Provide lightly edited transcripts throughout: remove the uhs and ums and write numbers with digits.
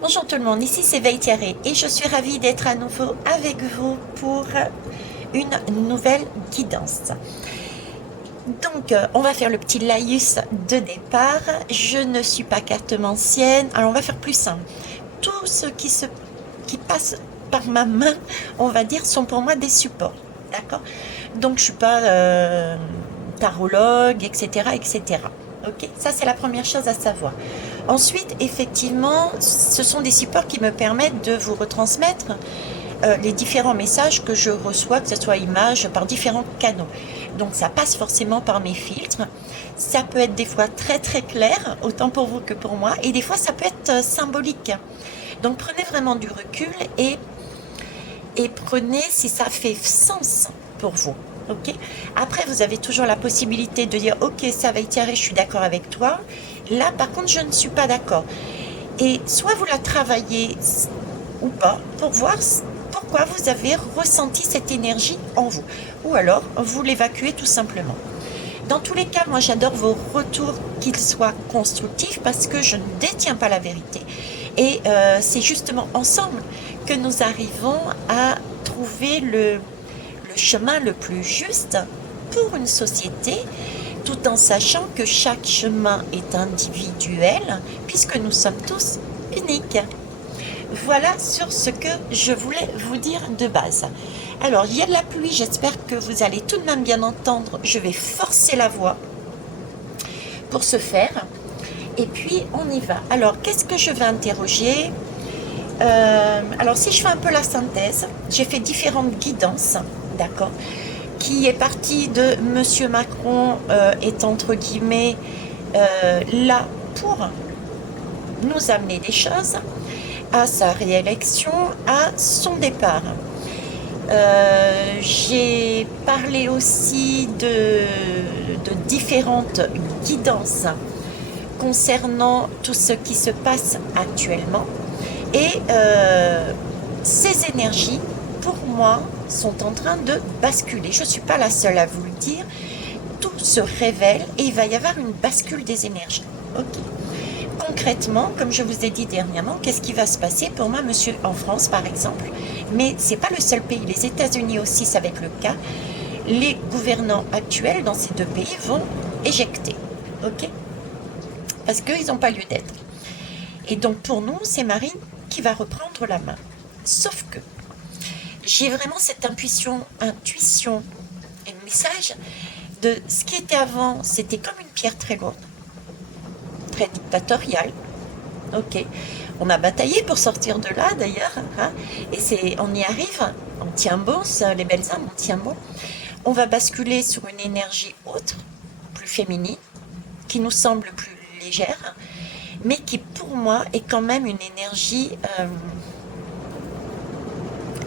Bonjour tout le monde, ici c'est Veitiaré et je suis ravie d'être à nouveau avec vous pour une nouvelle guidance. Donc on va faire le petit laïus de départ. Je ne suis pas cartomancienne, alors on va faire plus simple. Tout ce qui passe par ma main, on va dire, sont pour moi des supports. D'accord. Donc je ne suis pas tarologue, etc. etc. Ok, ça c'est la première chose à savoir. Ensuite, effectivement, ce sont des supports qui me permettent de vous retransmettre les différents messages que je reçois, que ce soit images, par différents canaux. Donc ça passe forcément par mes filtres. Ça peut être des fois très très clair, autant pour vous que pour moi, et des fois ça peut être symbolique. Donc prenez vraiment du recul et prenez si ça fait sens pour vous. Ok. Après, vous avez toujours la possibilité de dire ok, ça va être, je suis d'accord avec toi. Là, par contre, je ne suis pas d'accord. Et soit vous la travaillez ou pas pour voir pourquoi vous avez ressenti cette énergie en vous. Ou alors, vous l'évacuez tout simplement. Dans tous les cas, moi j'adore vos retours, qu'ils soient constructifs, parce que je ne détiens pas la vérité. Et c'est justement ensemble que nous arrivons à trouver le chemin le plus juste pour une société, tout en sachant que chaque chemin est individuel, puisque nous sommes tous uniques. Voilà sur ce que je voulais vous dire de base. Alors, il y a de la pluie, j'espère que vous allez tout de même bien entendre. Je vais forcer la voix pour ce faire. Et puis, on y va. Alors, qu'est-ce que je vais interroger? Alors, si je fais un peu la synthèse, j'ai fait différentes guidances, d'accord, qui est partie de Monsieur Macron est entre guillemets là pour nous amener des choses, à sa réélection, à son départ. J'ai parlé aussi de différentes guidances concernant tout ce qui se passe actuellement. Et ces énergies, pour moi, sont en train de basculer. Je ne suis pas la seule à vous le dire. Tout se révèle et il va y avoir une bascule des énergies. Ok. Concrètement, comme je vous ai dit dernièrement, qu'est-ce qui va se passer pour moi, monsieur, en France par exemple? Mais ce n'est pas le seul pays. Les États-Unis aussi, ça va être le cas. Les gouvernants actuels dans ces deux pays vont éjecter. Ok. Parce qu'ils n'ont pas lieu d'être. Et donc pour nous, c'est Marine qui va reprendre la main. Sauf que j'ai vraiment cette intuition et le message de ce qui était avant, c'était comme une pierre très lourde, très dictatoriale. Ok, on a bataillé pour sortir de là d'ailleurs, hein, et on y arrive, on tient bon, ça, les belles âmes, on tient bon. On va basculer sur une énergie autre, plus féminine, qui nous semble plus légère, mais qui pour moi est quand même une énergie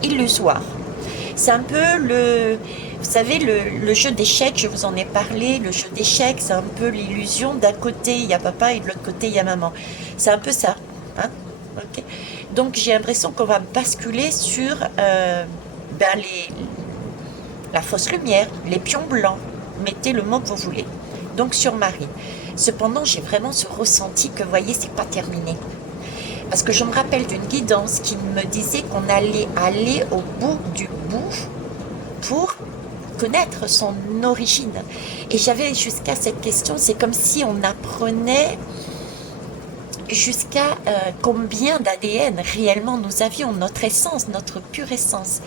illusoire. C'est un peu vous savez, le jeu d'échecs, je vous en ai parlé, le jeu d'échecs, c'est un peu l'illusion, d'un côté il y a papa et de l'autre côté il y a maman. C'est un peu ça. Hein. Okay. Donc j'ai l'impression qu'on va basculer sur ben la fausse lumière, les pions blancs, mettez le mot que vous voulez. Donc sur Marine. Cependant, j'ai vraiment ce ressenti que, vous voyez, c'est pas terminé. Parce que je me rappelle d'une guidance qui me disait qu'on allait aller au bout du bout pour connaître son origine. Et j'avais jusqu'à cette question, c'est comme si on apprenait jusqu'à combien d'ADN réellement nous avions, notre essence, notre pure essence.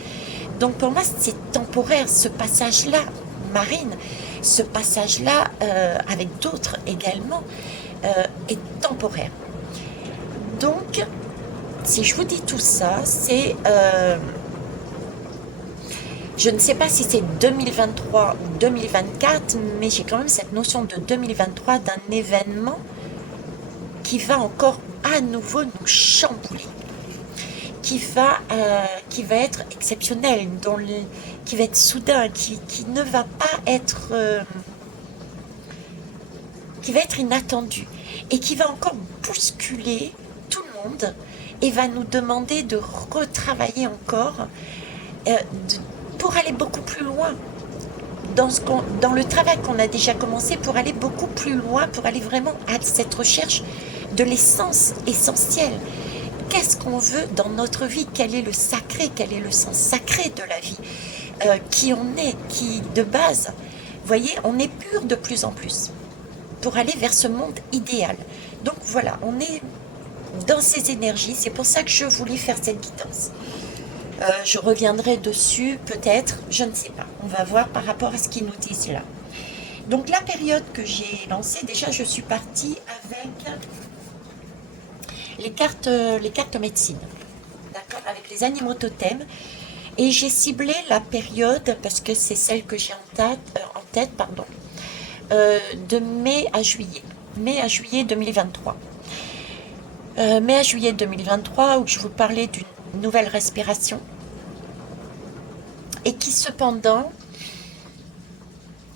Donc pour moi, c'est temporaire, ce passage-là, Marine, ce passage-là, avec d'autres également, est temporaire. Donc, si je vous dis tout ça, c'est... je ne sais pas si c'est 2023 ou 2024, mais j'ai quand même cette notion de 2023 d'un événement qui va encore à nouveau nous chambouler, qui va être exceptionnel, qui va être soudain, qui ne va pas être... qui va être inattendu et qui va encore bousculer tout le monde et va nous demander de retravailler encore pour aller beaucoup plus loin dans le travail qu'on a déjà commencé, pour aller beaucoup plus loin, pour aller vraiment à cette recherche de l'essence essentielle, qu'est-ce qu'on veut dans notre vie, quel est le sacré, quel est le sens sacré de la vie, qui on est, qui de base, vous voyez, on est pur de plus en plus pour aller vers ce monde idéal. Donc voilà, on est dans ces énergies, c'est pour ça que je voulais faire cette guidance. Je reviendrai dessus peut-être, je ne sais pas, on va voir par rapport à ce qu'ils nous disent là. Donc la période que j'ai lancée, déjà je suis partie avec les cartes médecine, d'accord, avec les animaux totems, et j'ai ciblé la période, parce que c'est celle que j'ai en tête, pardon, de mai à juillet 2023. Mai à juillet 2023, où je vous parlais d'une nouvelle respiration, et qui cependant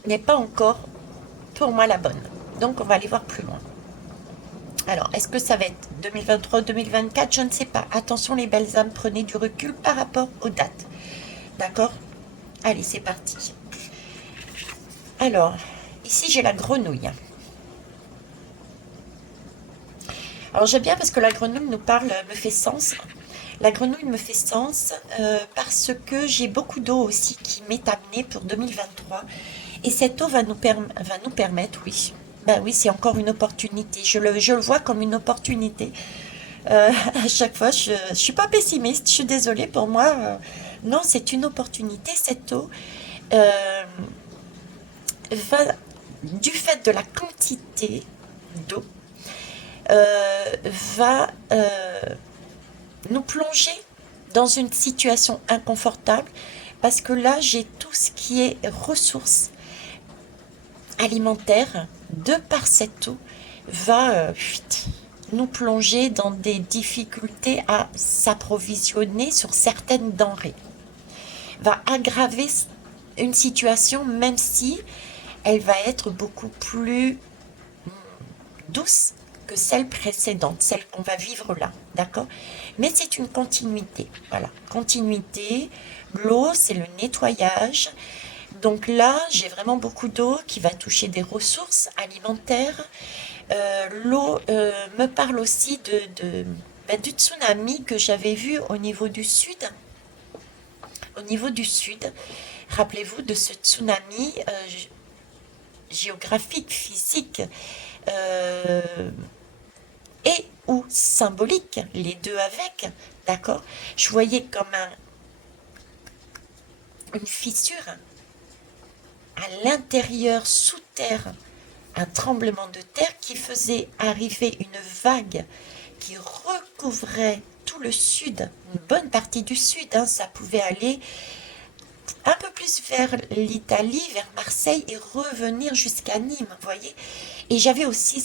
n'est pas encore pour moi la bonne. Donc on va aller voir plus loin. Alors, est-ce que ça va être 2023 ou 2024? Je ne sais pas. Attention les belles âmes, prenez du recul par rapport aux dates. D'accord? Allez, c'est parti. Alors, ici j'ai la grenouille. Alors j'aime bien parce que la grenouille nous parle, me fait sens. La grenouille me fait sens parce que j'ai beaucoup d'eau aussi qui m'est amenée pour 2023. Et cette eau va nous permettre, oui. Ben oui, c'est encore une opportunité. Je le vois comme une opportunité. À chaque fois, je ne suis pas pessimiste, je suis désolée pour moi. Non, c'est une opportunité. Cette eau va, du fait de la quantité d'eau, va nous plonger dans une situation inconfortable parce que là, j'ai tout ce qui est ressources alimentaires de par cette eau va nous plonger dans des difficultés à s'approvisionner sur certaines denrées, va aggraver une situation même si elle va être beaucoup plus douce que celle précédente, celle qu'on va vivre là, d'accord? Mais c'est une continuité, voilà, continuité. L'eau, c'est le nettoyage. Donc là, j'ai vraiment beaucoup d'eau qui va toucher des ressources alimentaires. L'eau me parle aussi du tsunami que j'avais vu au niveau du sud. Au niveau du sud, rappelez-vous de ce tsunami géographique, physique, et ou symbolique, les deux avec, d'accord? Je voyais comme une fissure à l'intérieur, sous terre, un tremblement de terre qui faisait arriver une vague qui recouvrait tout le sud, une bonne partie du sud, hein, ça pouvait aller un peu plus vers l'Italie, vers Marseille et revenir jusqu'à Nîmes, vous voyez. Et j'avais aussi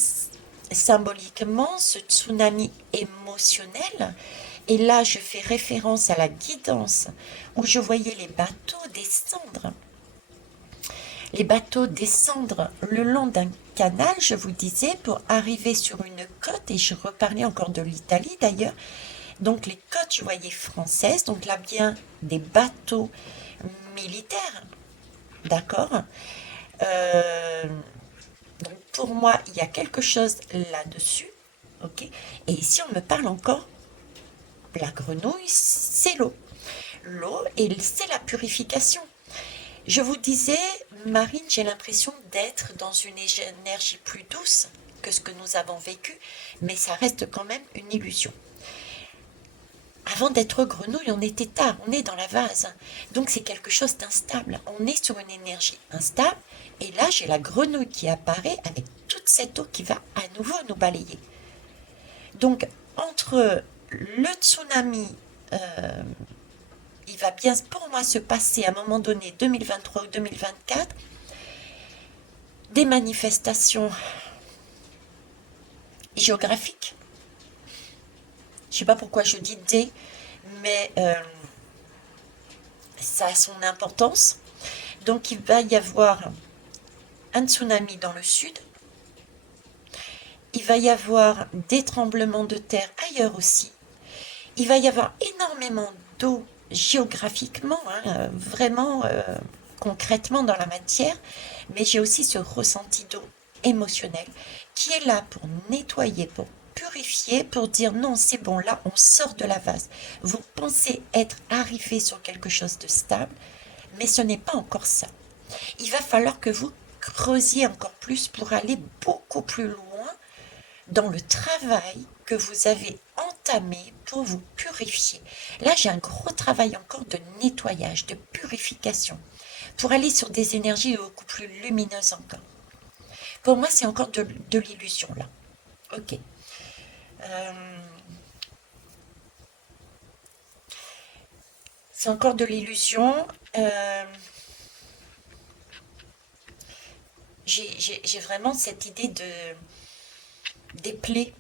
symboliquement ce tsunami émotionnel. Et là, je fais référence à la guidance où je voyais les bateaux descendre. Les bateaux descendre le long d'un canal, je vous disais, pour arriver sur une côte. Et je reparlais encore de l'Italie d'ailleurs. Donc les côtes, je voyais françaises. Donc là, bien des bateaux militaires. D'accord. Donc pour moi, il y a quelque chose là-dessus. Ok. Et ici, on me parle encore. La grenouille, c'est l'eau. L'eau, et c'est la purification. Je vous disais, Marine, j'ai l'impression d'être dans une énergie plus douce que ce que nous avons vécu, mais ça reste quand même une illusion. Avant d'être grenouille, on était tard, on est dans la vase. Donc c'est quelque chose d'instable. On est sur une énergie instable. Et là, j'ai la grenouille qui apparaît avec toute cette eau qui va à nouveau nous balayer. Donc, entre le tsunami, il va bien pour moi se passer à un moment donné, 2023 ou 2024, des manifestations géographiques. Je ne sais pas pourquoi je dis des, mais ça a son importance. Donc il va y avoir un tsunami dans le sud. Il va y avoir des tremblements de terre ailleurs aussi. Il va y avoir énormément d'eau géographiquement, hein, vraiment concrètement dans la matière, mais j'ai aussi ce ressenti d'eau émotionnel qui est là pour nettoyer, pour purifier pour dire non, c'est bon, là, on sort de la vase. Vous pensez être arrivé sur quelque chose de stable, mais ce n'est pas encore ça. Il va falloir que vous creusiez encore plus pour aller beaucoup plus loin dans le travail que vous avez entamé pour vous purifier. Là, j'ai un gros travail encore de nettoyage, de purification, pour aller sur des énergies beaucoup plus lumineuses encore. Pour moi, c'est encore de l'illusion là. Ok. Euh, c'est encore de l'illusion. J'ai vraiment cette idée des plaies,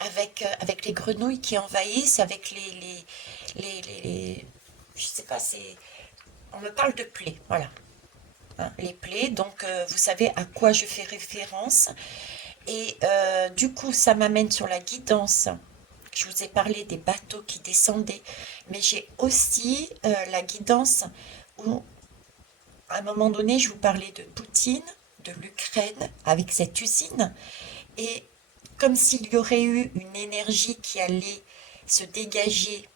avec les grenouilles qui envahissent, avec je sais pas, on me parle de plaies, voilà. Hein, les plaies, donc vous savez à quoi je fais référence. Et du coup, ça m'amène sur la guidance. Je vous ai parlé des bateaux qui descendaient, mais j'ai aussi la guidance où, à un moment donné, je vous parlais de Poutine, de l'Ukraine, avec cette usine, et comme s'il y aurait eu une énergie qui allait se dégager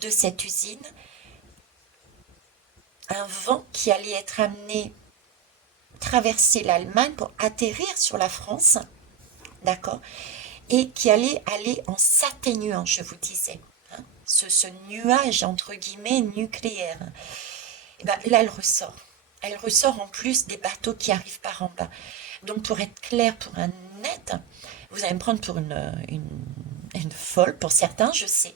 de cette usine, un vent qui allait être amené traverser l'Allemagne pour atterrir sur la France, d'accord, et qui allait aller en s'atténuant, je vous disais, hein, ce nuage entre guillemets nucléaire. Et ben, là, elle ressort. Elle ressort en plus des bateaux qui arrivent par en bas. Donc, pour être clair, pour un net, vous allez me prendre pour une folle, pour certains, je sais.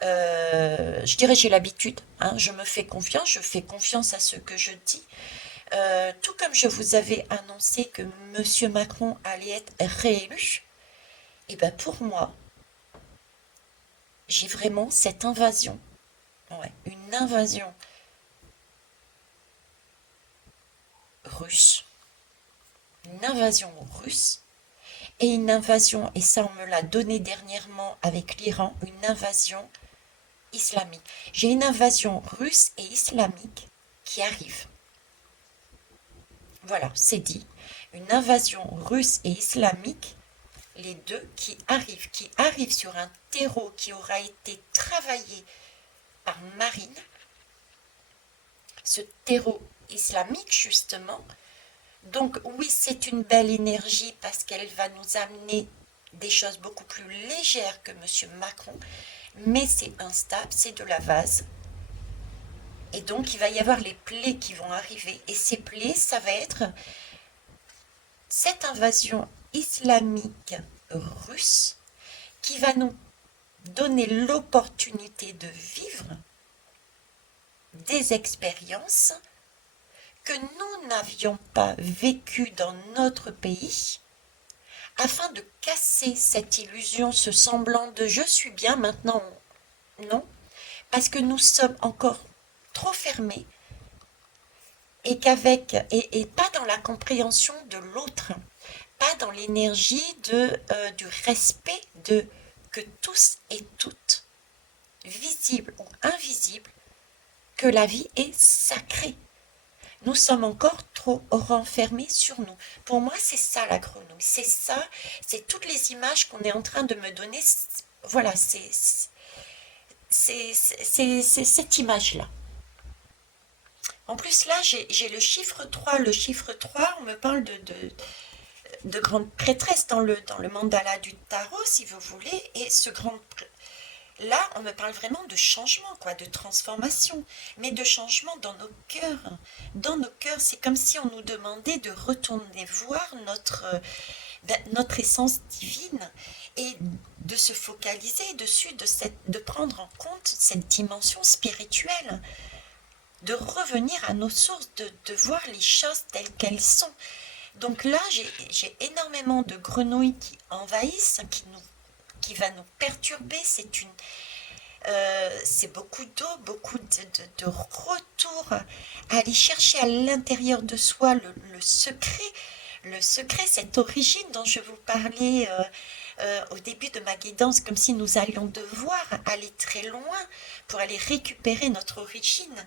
Je dirais j'ai l'habitude, hein, je me fais confiance, je fais confiance à ce que je dis. Tout comme je vous avais annoncé que Monsieur Macron allait être réélu, et ben pour moi, j'ai vraiment cette invasion, ouais, une invasion russe, une invasion russe, et une invasion, et ça on me l'a donné dernièrement avec l'Iran, une invasion islamique. J'ai une invasion russe et islamique qui arrive. Voilà, c'est dit. Une invasion russe et islamique, les deux qui arrivent sur un terreau qui aura été travaillé par Marine, ce terreau islamique justement. Donc oui, c'est une belle énergie parce qu'elle va nous amener des choses beaucoup plus légères que M. Macron, mais c'est instable, c'est de la vase. Et donc il va y avoir les plaies qui vont arriver. Et ces plaies, ça va être cette invasion islamique russe qui va nous donner l'opportunité de vivre des expériences que nous n'avions pas vécues dans notre pays, afin de casser cette illusion, ce semblant de je suis bien maintenant. Non, parce que nous sommes encore trop fermés et pas dans la compréhension de l'autre, pas dans l'énergie du respect de que tous et toutes, visibles ou invisibles, que la vie est sacrée. Nous sommes encore trop renfermés sur nous. Pour moi, c'est ça la grenouille. C'est ça, c'est toutes les images qu'on est en train de me donner. Voilà, c'est cette image-là. En plus, là, j'ai le chiffre 3. Le chiffre 3, on me parle de grande prêtresse dans le mandala du tarot, si vous voulez. Et là, on me parle vraiment de changement, quoi, de transformation, mais de changement dans nos cœurs. Dans nos cœurs, c'est comme si on nous demandait de retourner voir notre essence divine et de se focaliser dessus, de prendre en compte cette dimension spirituelle, de revenir à nos sources, de voir les choses telles qu'elles sont. Donc là, j'ai énormément de grenouilles qui envahissent, qui va nous perturber. C'est beaucoup d'eau, beaucoup de retour à aller chercher à l'intérieur de soi le secret, cette origine dont je vous parlais au début de ma guidance, comme si nous allions devoir aller très loin pour aller récupérer notre origine.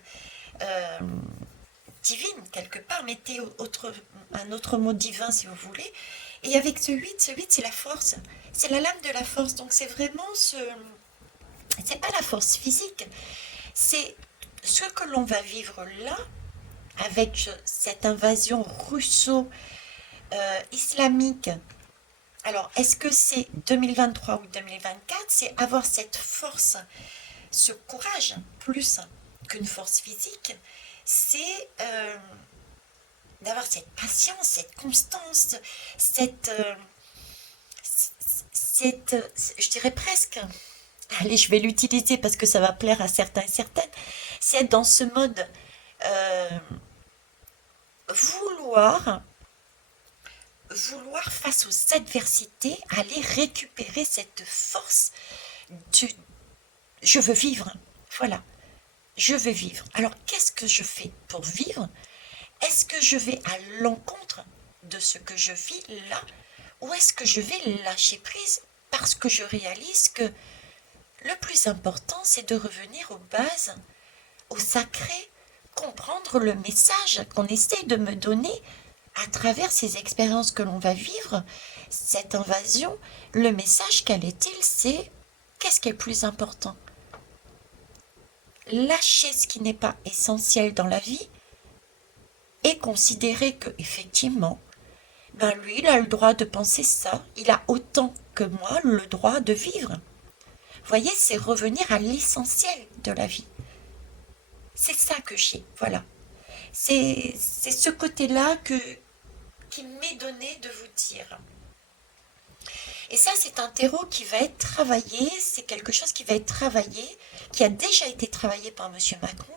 Euh, divine quelque part, mettez un autre mot divin si vous voulez. Et avec ce 8 c'est la force, c'est la lame de la force. Donc c'est vraiment c'est pas la force physique, c'est ce que l'on va vivre là avec cette invasion russo-islamique. Alors, est-ce que c'est 2023 ou 2024? C'est avoir cette force, ce courage, plus qu'une force physique, c'est d'avoir cette patience, cette constance, je dirais presque, allez, je vais l'utiliser parce que ça va plaire à certains et certaines, c'est être dans ce mode euh, vouloir, vouloir face aux adversités, aller récupérer cette force du je veux vivre. Voilà, je veux vivre. Alors, qu'est-ce que je fais pour vivre? Est-ce que je vais à l'encontre de ce que je vis là ou est-ce que je vais lâcher prise parce que je réalise que le plus important, c'est de revenir aux bases, au sacré, comprendre le message qu'on essaie de me donner à travers ces expériences que l'on va vivre, cette invasion. Le message, quel est-il? C'est qu'est-ce qui est le plus important? Lâcher ce qui n'est pas essentiel dans la vie et considérer que effectivement, ben lui, il a le droit de penser ça, il a autant que moi le droit de vivre. Vous voyez, c'est revenir à l'essentiel de la vie. C'est ça que j'ai, voilà. C'est ce côté-là qui m'est donné de vous dire. Et ça, c'est un terreau qui va être travaillé, c'est quelque chose qui va être travaillé, qui a déjà été travaillé par Monsieur Macron,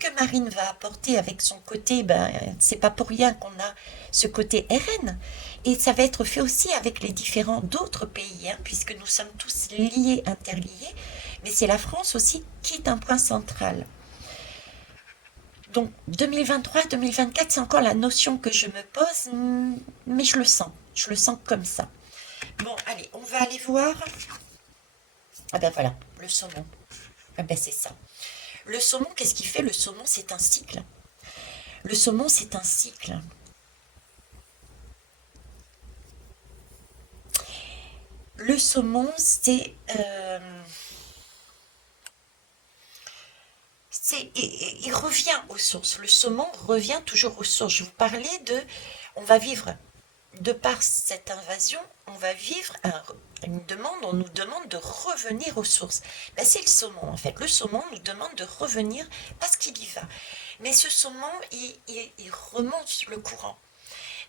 que Marine va apporter avec son côté, ben, c'est pas pour rien qu'on a ce côté RN. Et ça va être fait aussi avec les différents d'autres pays, hein, puisque nous sommes tous liés, interliés, mais c'est la France aussi qui est un point central. Donc 2023-2024, c'est encore la notion que je me pose, mais je le sens comme ça. Bon, allez, on va aller voir. Ah ben voilà, le saumon. Ah ben c'est ça. Le saumon, qu'est-ce qu'il fait? Le saumon, c'est un cycle. Le saumon, c'est un cycle. Le saumon, il revient aux sources. Le saumon revient toujours aux sources. Je vous parlais on va vivre, de par cette invasion, on va vivre on nous demande de revenir aux sources. Ben, c'est le saumon en fait. Le saumon nous demande de revenir parce qu'il y va. Mais ce saumon, il remonte le courant.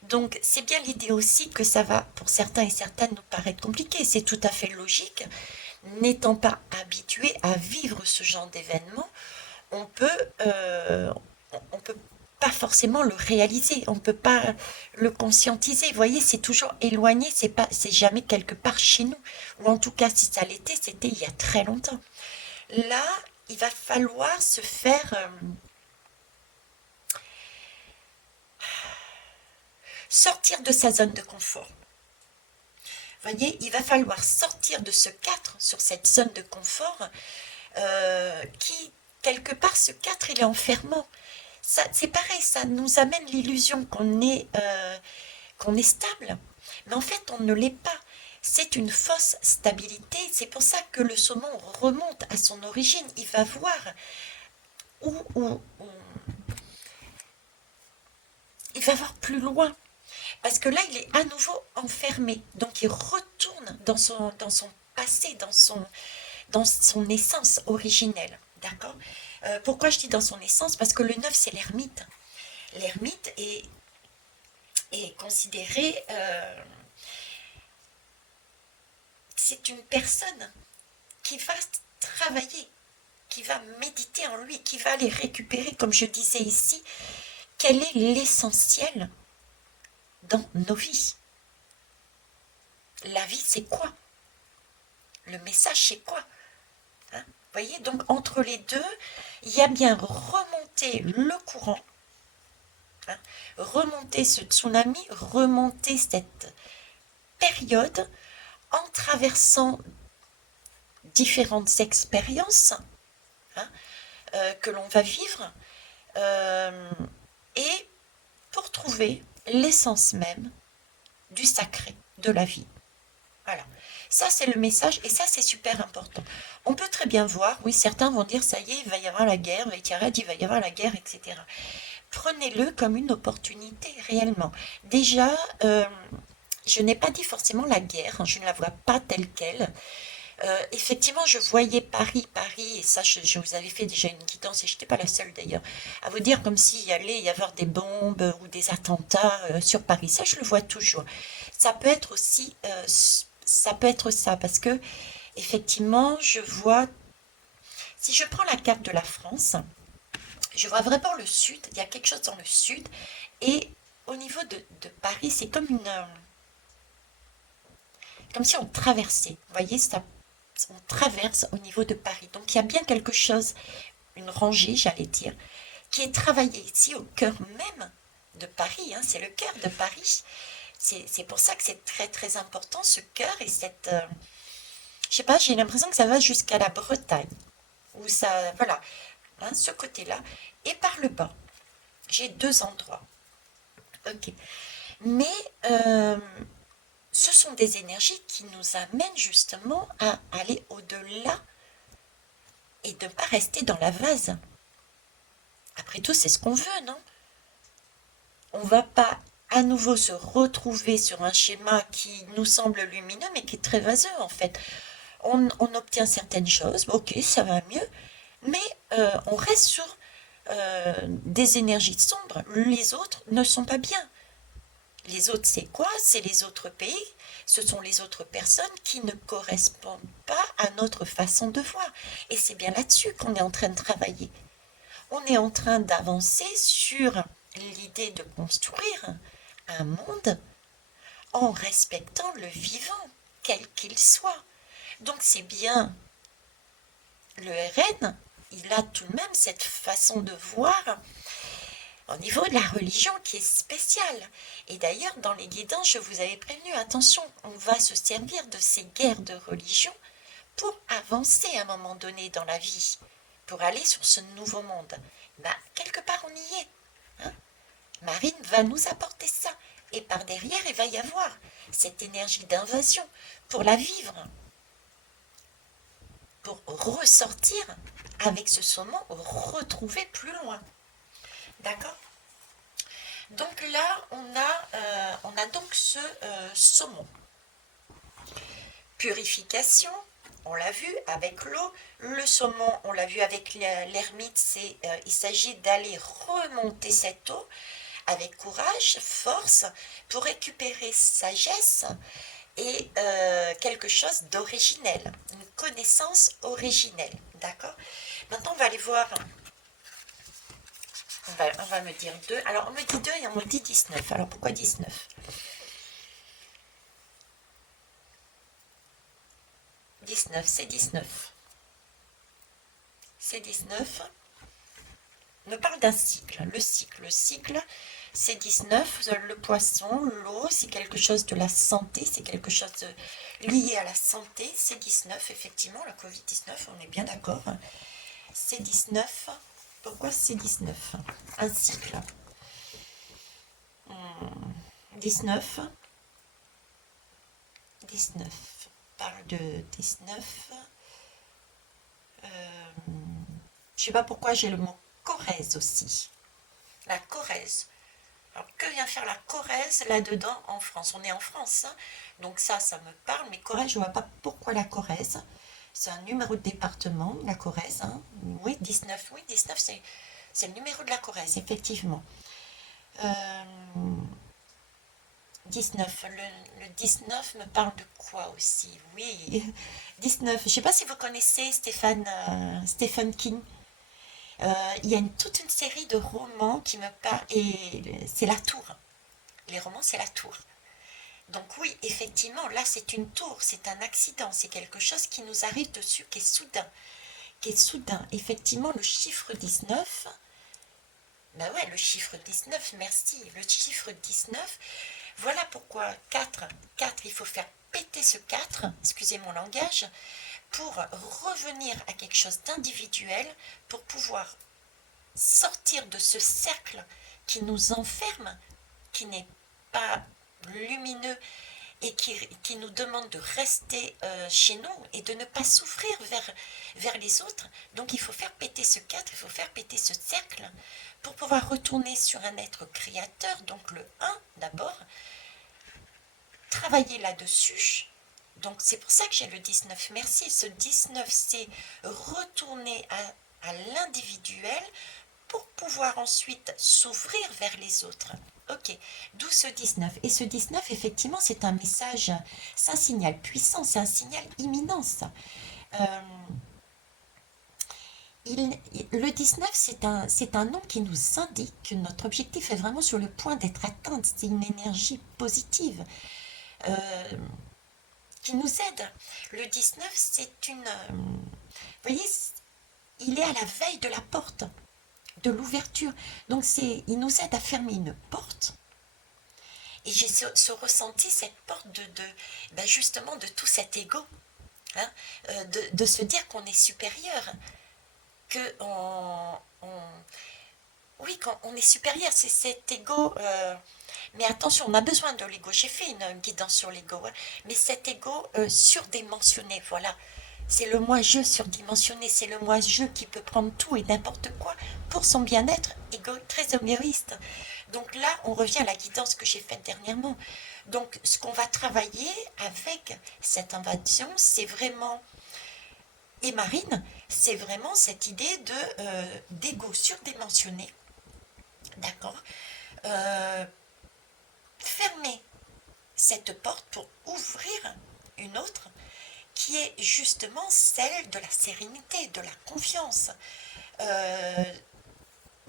Donc c'est bien l'idée aussi que ça va, pour certains et certaines, nous paraître compliqué. C'est tout à fait logique. N'étant pas habitué à vivre ce genre d'événement, on peut, euh, on peut pas forcément le réaliser, on peut pas le conscientiser. Vous voyez, c'est toujours éloigné, c'est jamais quelque part chez nous. Ou en tout cas, si ça l'était, c'était il y a très longtemps. Là, il va falloir se faire sortir de sa zone de confort. Vous voyez, il va falloir sortir de ce 4 sur cette zone de confort qui, quelque part, ce 4 il est enfermant. C'est pareil, ça nous amène l'illusion qu'on est stable, mais en fait, on ne l'est pas. C'est une fausse stabilité. C'est pour ça que le saumon remonte à son origine. Il va voir où il va voir plus loin. Parce que là, il est à nouveau enfermé. Donc, il retourne dans son passé, dans son essence originelle. D'accord? Pourquoi je dis dans son essence? Parce que le 9, c'est l'ermite. L'ermite est considéré... c'est une personne qui va travailler, qui va méditer en lui, qui va aller récupérer, comme je disais ici, quel est l'essentiel dans nos vies. La vie, c'est quoi? Le message, c'est quoi? Hein? Vous voyez, donc entre les deux, il y a bien remonter le courant, hein, remonter ce tsunami, remonter cette période en traversant différentes expériences, hein, que l'on va vivre, et pour trouver l'essence même du sacré, de la vie. Voilà. Ça, c'est le message et ça, c'est super important. On peut très bien voir, oui, certains vont dire, ça y est, il va y avoir la guerre, il va y avoir la guerre, etc. Prenez-le comme une opportunité réellement. Déjà, je n'ai pas dit forcément la guerre, hein, je ne la vois pas telle qu'elle. Effectivement, je voyais Paris, et ça, je vous avais fait déjà une guidance, et je n'étais pas la seule d'ailleurs, à vous dire comme s'il allait y avoir des bombes ou des attentats sur Paris. Ça, je le vois toujours. Ça peut être aussi, ça peut être ça, parce que effectivement, je vois, si je prends la carte de la France, je vois vraiment le sud, il y a quelque chose dans le sud, et au niveau de Paris, c'est comme si on traversait. Vous voyez, ça, on traverse au niveau de Paris. Donc il y a bien quelque chose, une rangée, j'allais dire, qui est travaillée ici au cœur même de Paris. Hein, c'est le cœur de Paris. C'est pour ça que c'est très très important ce cœur et cette... je sais pas, j'ai l'impression que ça va jusqu'à la Bretagne. Où ça, voilà, hein, ce côté-là. Et par le bas, j'ai deux endroits. Ok. Mais ce sont des énergies qui nous amènent justement à aller au-delà et de ne pas rester dans la vase. Après tout, c'est ce qu'on veut, non? On ne va pas à nouveau se retrouver sur un schéma qui nous semble lumineux, mais qui est très vaseux en fait. On obtient certaines choses, ok, ça va mieux, mais on reste sur des énergies sombres. Les autres ne sont pas bien. Les autres, c'est quoi? C'est les autres pays, ce sont les autres personnes qui ne correspondent pas à notre façon de voir. Et c'est bien là-dessus qu'on est en train de travailler. On est en train d'avancer sur l'idée de construire un monde en respectant le vivant, quel qu'il soit. Donc c'est bien le RN, il a tout de même cette façon de voir au niveau de la religion qui est spéciale. Et d'ailleurs, dans les guidances, je vous avais prévenu, attention, on va se servir de ces guerres de religion pour avancer à un moment donné dans la vie, pour aller sur ce nouveau monde. Ben, quelque part, on y est. Hein. Marine va nous apporter ça. Et par derrière, il va y avoir cette énergie d'invasion pour la vivre, pour ressortir avec ce saumon, retrouver plus loin. D'accord? Donc là, on a donc ce saumon. Purification, on l'a vu avec l'eau. Le saumon, on l'a vu avec l'ermite, il s'agit d'aller remonter cette eau avec courage, force, pour récupérer sagesse et quelque chose d'originel, une connaissance originelle. D'accord? Maintenant, on va aller voir. On va me dire 2. Alors, on me dit 2 et on me dit 19. Alors, pourquoi 19? 19, c'est 19. C'est 19. On me parle d'un cycle. Le cycle, c'est 19. Le poisson, l'eau, c'est quelque chose de la santé. C'est quelque chose lié à la santé. C'est 19, effectivement. Le Covid-19, on est bien d'accord. C'est 19. Pourquoi c'est 19? Un cycle. 19. 19. Parle de 19. Je sais pas pourquoi j'ai le mot Corrèze aussi. La Corrèze. Alors que vient faire la Corrèze là-dedans en France? On est en France, hein, donc ça me parle, mais Corrèze, je vois pas pourquoi la Corrèze. C'est un numéro de département, la Corrèze. Hein. Oui, 19, oui, 19, c'est le numéro de la Corrèze, effectivement. 19, le 19 me parle de quoi aussi? Oui, 19. Je ne sais pas si vous connaissez Stephen King. Il y a toute une série de romans qui me parlent, et c'est la tour. Les romans, c'est la tour. Donc oui, effectivement, là, c'est une tour, c'est un accident, c'est quelque chose qui nous arrive dessus, qui est soudain. Qui est soudain. Effectivement, le chiffre 19, ben ouais, le chiffre 19, merci. Le chiffre 19, voilà pourquoi 4, il faut faire péter ce 4, excusez mon langage, pour revenir à quelque chose d'individuel, pour pouvoir sortir de ce cercle qui nous enferme, qui n'est pas lumineux et qui nous demande de rester chez nous et de ne pas s'ouvrir vers les autres. Donc il faut faire péter ce cadre, il faut faire péter ce cercle pour pouvoir retourner sur un être créateur, donc le 1 d'abord, travailler là-dessus. Donc c'est pour ça que j'ai le 19 merci. Ce 19, c'est retourner à l'individuel pour pouvoir ensuite s'ouvrir vers les autres. Ok, d'où ce 19. Et ce 19, effectivement, c'est un message, c'est un signal puissant, c'est un signal imminence. Euh, le 19, c'est un nom qui nous indique que notre objectif est vraiment sur le point d'être atteint. C'est une énergie positive euh, qui nous aide. Le 19, c'est une... vous voyez, il est à la veille de la porte, de l'ouverture. Donc il nous aide à fermer une porte. Et j'ai ressenti, cette porte ben justement de tout cet ego, hein, de se dire qu'on est supérieur, que oui, quand on est supérieur, c'est cet ego. Mais attention, on a besoin de l'ego. J'ai fait une guidance sur l'ego, hein, mais cet ego surdimensionné, voilà. C'est le moi-je surdimensionné, c'est le moi-je qui peut prendre tout et n'importe quoi pour son bien-être, très égoïste. Donc là, on revient à la guidance que j'ai faite dernièrement. Donc ce qu'on va travailler avec cette invasion, c'est vraiment, et Marine, c'est vraiment cette idée d'ego surdimensionné, d'accord, fermer cette porte pour ouvrir une autre qui est justement celle de la sérénité, de la confiance, euh,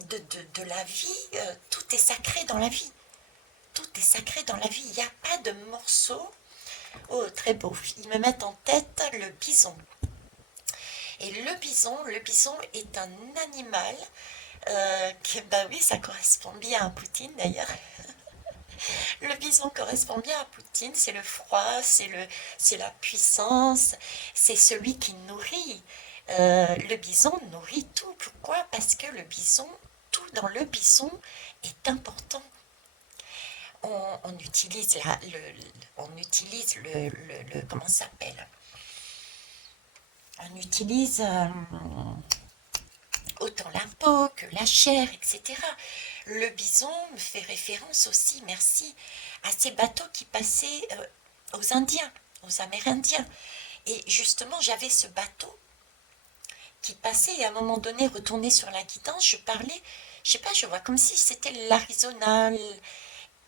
de la vie. Tout est sacré dans la vie. Tout est sacré dans la vie. Il n'y a pas de morceau. Oh, très beau. Ils me mettent en tête le bison. Et le bison est un animal qui, bah oui, ça correspond bien à Poutine d'ailleurs. Le bison correspond bien à Poutine, c'est le froid, c'est la puissance, c'est celui qui nourrit. Le bison nourrit tout. Pourquoi? Parce que le bison, tout dans le bison est important. On utilise comment ça s'appelle? On utilise autant la peau que la chair, etc. Le bison me fait référence aussi, merci, à ces bateaux qui passaient aux Indiens, aux Amérindiens. Et justement, j'avais ce bateau qui passait et à un moment donné, retourné sur la guidance, je parlais, je sais pas, je vois comme si c'était l'Arizona.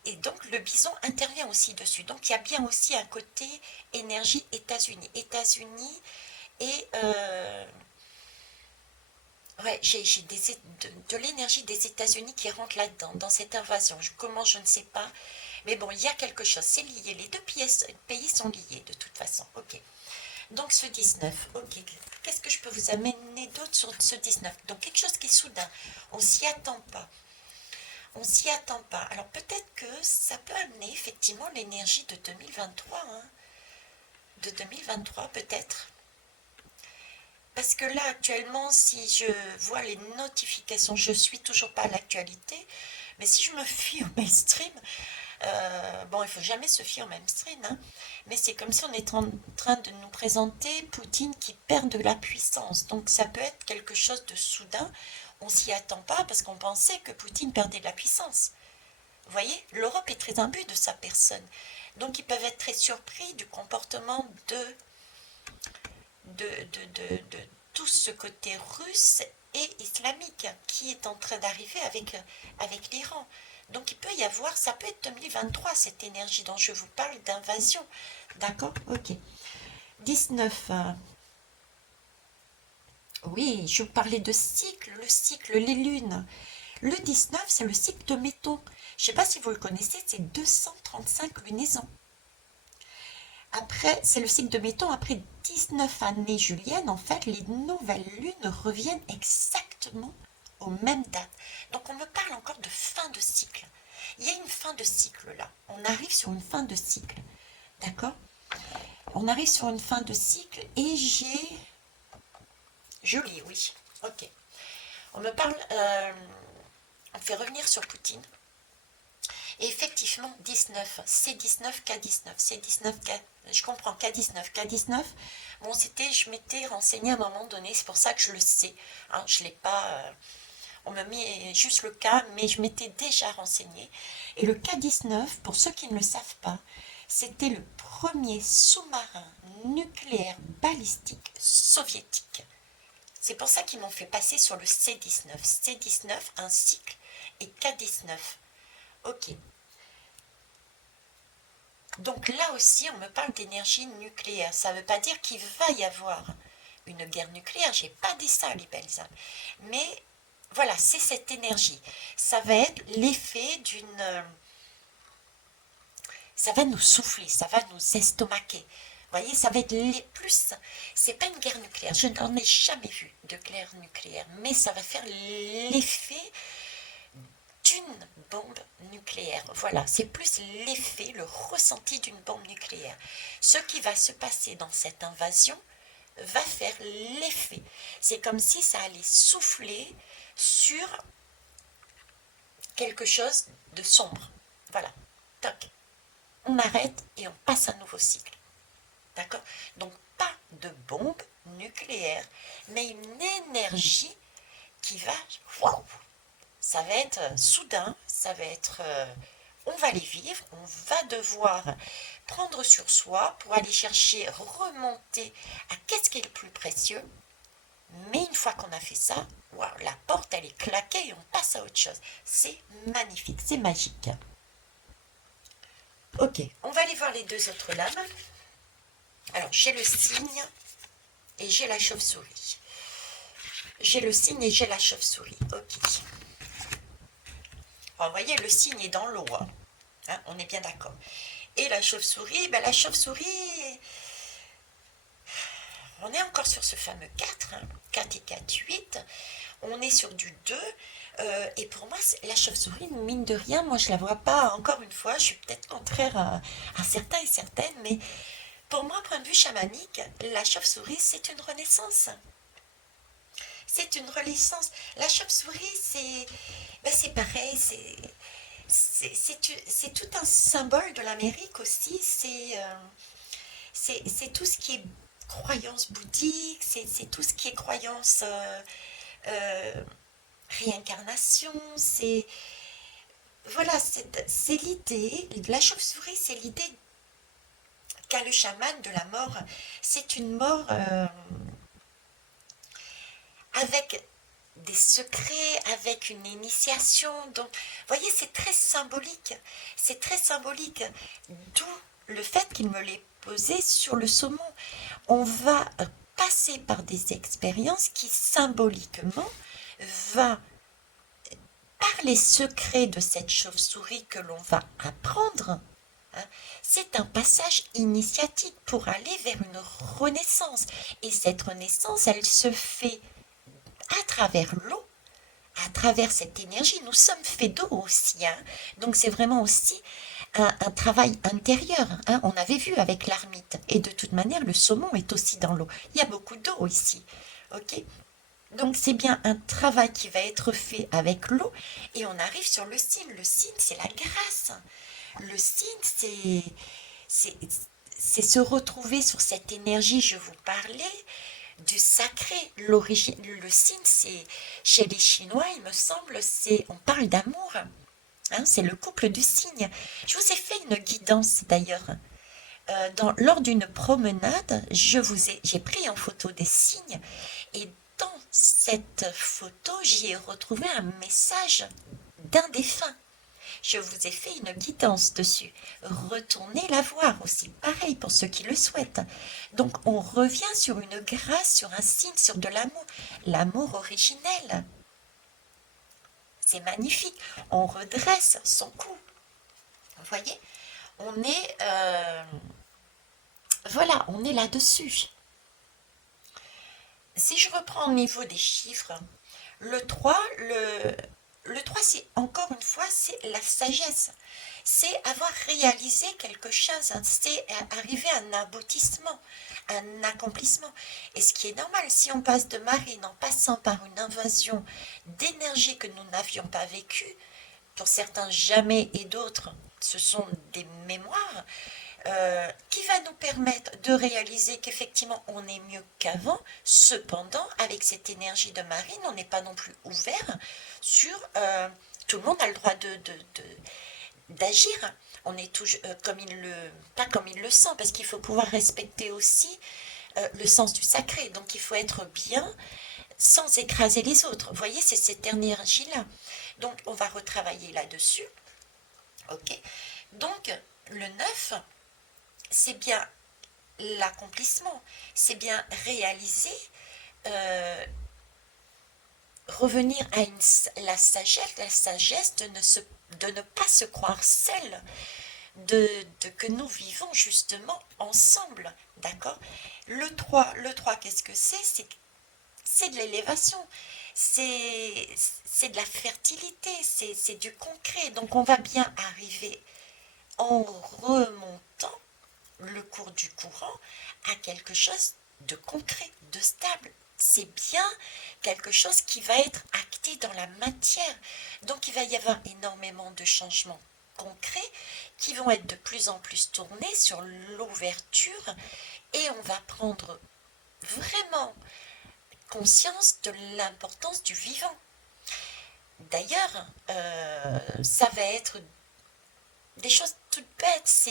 Et donc le bison intervient aussi dessus. Donc il y a bien aussi un côté énergie États-Unis. États-Unis et ouais, j'ai de l'énergie des États-Unis qui rentre là-dedans, dans cette invasion. Comment, je ne sais pas. Mais bon, il y a quelque chose. C'est lié. Les deux pays sont liés de toute façon. Ok. Donc ce 19. Ok. Qu'est-ce que je peux vous amener d'autre sur ce 19? Donc quelque chose qui est soudain. On s'y attend pas. On s'y attend pas. Alors peut-être que ça peut amener effectivement l'énergie de 2023. Hein. De 2023 peut-être. Parce que là, actuellement, si je vois les notifications, je suis toujours pas à l'actualité, mais si je me fie au mainstream, bon, il faut jamais se fier au mainstream, hein, mais c'est comme si on est en train de nous présenter Poutine qui perd de la puissance. Donc ça peut être quelque chose de soudain, on s'y attend pas parce qu'on pensait que Poutine perdait de la puissance. Vous voyez, l'Europe est très imbue de sa personne. Donc ils peuvent être très surpris du comportement de tout ce côté russe et islamique qui est en train d'arriver avec l'Iran. Donc il peut y avoir, ça peut être 2023, cette énergie dont je vous parle d'invasion. D'accord? Ok. 19. Oui, je vous parlais de cycle, le cycle, les lunes. Le 19, c'est le cycle de Méton. Je ne sais pas si vous le connaissez, c'est 235 lunaisons. Après, c'est le cycle de Méton. Après 19 années juliennes, en fait, les nouvelles lunes reviennent exactement aux mêmes dates. Donc, on me parle encore de fin de cycle. Il y a une fin de cycle là. On arrive sur une fin de cycle. D'accord? On arrive sur une fin de cycle et j'ai... Je lis, oui. Ok. On me parle... On fait revenir sur Poutine. Et effectivement, 19, C19, K19, C19, K... Je comprends, K19, K19. Bon, je m'étais renseignée à un moment donné, c'est pour ça que je le sais. Hein, je ne l'ai pas... on me met juste le K, mais je m'étais déjà renseignée. Et le K19, pour ceux qui ne le savent pas, c'était le premier sous-marin nucléaire balistique soviétique. C'est pour ça qu'ils m'ont fait passer sur le C19. C19, un cycle, et K19. Ok. Donc là aussi, on me parle d'énergie nucléaire. Ça ne veut pas dire qu'il va y avoir une guerre nucléaire. J'ai pas dit ça, les belles âmes. Mais voilà, c'est cette énergie. Ça va être l'effet d'une... ça va nous souffler, ça va nous estomaquer. Vous voyez, ça va être plus... C'est pas une guerre nucléaire. Je n'en ai jamais vu de guerre nucléaire. Mais ça va faire l'effet d'une bombe nucléaire. Voilà, c'est plus l'effet, le ressenti d'une bombe nucléaire. Ce qui va se passer dans cette invasion va faire l'effet. C'est comme si ça allait souffler sur quelque chose de sombre. Voilà, toc. On arrête et on passe un nouveau cycle. D'accord? Donc pas de bombe nucléaire, mais une énergie qui va... Waouh! Ça va être soudain, ça va être... on va les vivre, on va devoir prendre sur soi pour aller chercher, remonter à qu'est-ce qui est le plus précieux. Mais une fois qu'on a fait ça, wow, la porte elle est claquée et on passe à autre chose. C'est magnifique, c'est magique. Ok, on va aller voir les deux autres lames. Alors j'ai le cygne et j'ai la chauve-souris. J'ai le cygne et j'ai la chauve-souris. Ok. Alors, vous voyez, le cygne est dans l'eau. Hein, on est bien d'accord. Et la chauve-souris, ben la chauve-souris, on est encore sur ce fameux 4, hein, 4 et 4, 8. On est sur du 2. Et pour moi, la chauve-souris, mine de rien, moi je la vois pas, encore une fois, je suis peut-être contraire à certains et certaines, mais pour moi, point de vue chamanique, la chauve-souris, c'est une renaissance. C'est une renaissance. La chauve-souris, c'est pareil, c'est tout un symbole de l'Amérique aussi. C'est tout ce qui est croyance bouddhique, c'est tout ce qui est croyance euh, réincarnation. Voilà, c'est l'idée. La chauve-souris, c'est l'idée qu'a le chaman de la mort. C'est une mort avec des secrets, avec une initiation. Donc, vous voyez, c'est très symbolique. C'est très symbolique. D'où le fait qu'il me l'ait posé sur le saumon. On va passer par des expériences qui, symboliquement, va, par les secrets de cette chauve-souris que l'on va apprendre, hein, c'est un passage initiatique pour aller vers une renaissance. Et cette renaissance, elle se fait à travers l'eau, à travers cette énergie. Nous sommes faits d'eau aussi, hein. Donc c'est vraiment aussi un travail intérieur, hein. On avait vu avec l'ermite. Et de toute manière, le saumon est aussi dans l'eau. Il y a beaucoup d'eau ici. Ok? Donc c'est bien un travail qui va être fait avec l'eau. Et on arrive sur le signe. Le signe, c'est la grâce. Le signe, c'est se retrouver sur cette énergie, je vous parlais, du sacré. L'origine, le signe, c'est chez les Chinois, il me semble, on parle d'amour. Hein, c'est le couple du cygne. Je vous ai fait une guidance d'ailleurs. Lors d'une promenade, j'ai pris en photo des cygnes et dans cette photo, j'y ai retrouvé un message d'un défunt. Je vous ai fait une guidance dessus. Retournez la voir aussi, pareil pour ceux qui le souhaitent. Donc on revient sur une grâce, sur un signe, sur de l'amour, l'amour originel. C'est magnifique. On redresse son cou. Vous voyez, on est, voilà, on est là-dessus. Si je reprends au niveau des chiffres, le 3, Le 3, c'est encore une fois, c'est la sagesse. C'est avoir réalisé quelque chose, hein. C'est arriver à un aboutissement, un accomplissement. Et ce qui est normal, si on passe de marine en passant par une invasion d'énergie que nous n'avions pas vécue, pour certains jamais et d'autres, ce sont des mémoires, qui va nous permettre de réaliser qu'effectivement on est mieux qu'avant. Cependant, avec cette énergie de marine, on n'est pas non plus ouvert sur tout le monde a le droit d'agir. On est toujours comme il le pas comme il le sent, parce qu'il faut pouvoir respecter aussi le sens du sacré. Donc il faut être bien sans écraser les autres. Vous voyez, c'est cette énergie-là. Donc on va retravailler là-dessus. Ok. Donc le 9, c'est bien l'accomplissement, c'est bien réaliser, euh, revenir à la sagesse de ne pas se croire seul, que nous vivons justement ensemble, d'accord. Le 3 qu'est-ce que c'est de l'élévation, c'est de la fertilité, c'est du concret. Donc on va bien arriver en remontant le cours du courant à quelque chose de concret, de stable. C'est bien quelque chose qui va être acté dans la matière. Donc il va y avoir énormément de changements concrets qui vont être de plus en plus tournés sur l'ouverture, et on va prendre vraiment conscience de l'importance du vivant. D'ailleurs, ça va être des choses toutes bêtes,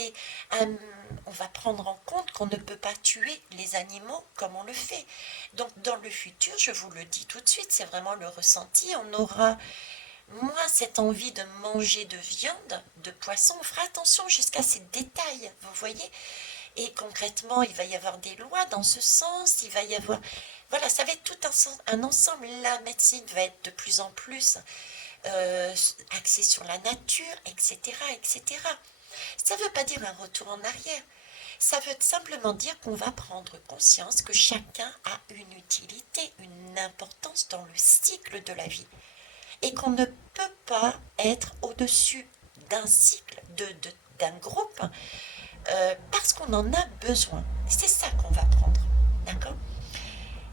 on va prendre en compte qu'on ne peut pas tuer les animaux comme on le fait. Donc dans le futur, je vous le dis tout de suite, c'est vraiment le ressenti, on aura moins cette envie de manger de viande, de poisson. On fera attention jusqu'à ces détails, vous voyez. Et concrètement, il va y avoir des lois dans ce sens, il va y avoir... Voilà, ça va être tout un ensemble. La médecine va être de plus en plus axée sur la nature, etc., etc. Ça ne veut pas dire un retour en arrière. Ça veut simplement dire qu'on va prendre conscience que chacun a une utilité, une importance dans le cycle de la vie. Et qu'on ne peut pas être au-dessus d'un cycle, d'un groupe, parce qu'on en a besoin. C'est ça qu'on va prendre. D'accord.